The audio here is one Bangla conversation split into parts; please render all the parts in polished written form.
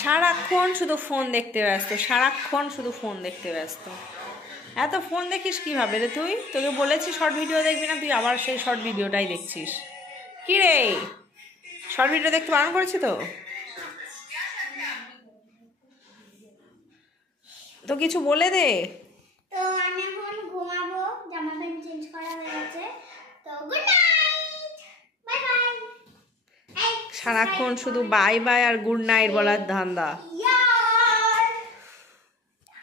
সারাক্ষণ শুধু ফোন দেখতে ব্যস্ত, সারাক্ষণ শুধু ফোন দেখতে ব্যস্ত। এত ফোন দেখিস কিভাবে রে তুই? তোকে বলেছি শর্ট ভিডিও দেখবি না, তুই আবার সেই শর্ট ভিডিওটাই দেখছিস। কি রে, শর্ট ভিডিও দেখতে বারণ করেছি তো? তো কিছু বলে দে। তো আমি এখন ঘুমাবো, জামা প্যান্ট চেঞ্জ করা হয়ে গেছে। তো গুড নাইট, বাই বাই। সারাক্ষণ শুধু বাই বাই আর গুড নাইট বলার ধান্দা।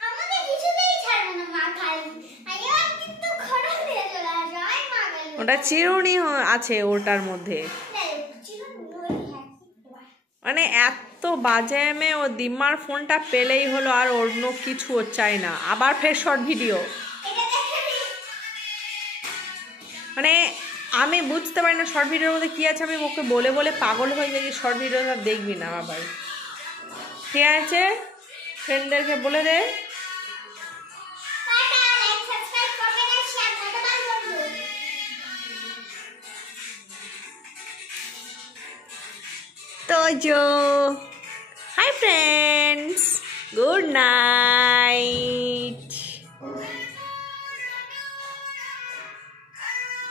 আমাকে কিছুতেই ছাড়বে না মা, খালি আইয়া কিন্তু খড়া দিয়ে চলে আসে। আই মা গেল, ওটা চিরুনি আছে ওটার মধ্যে। মানে এত বাজে মেয়ে, ও দিম্মার ফোনটা পেলেই হলো, আর অন্য কিছু ওর চাই না। আবার ফের শর্ট ভিডিও। মানে আমি বুঝতে পারি না শর্ট ভিডিওর মধ্যে কি আছে। আমি ওকে বলে বলে পাগল হয়ে যাই, শর্ট ভিডিওটা দেখবি না আবার। ঠিক আছে, ফ্রেন্ডদেরকে বলে দে। Tojo. Hi friends. Good night.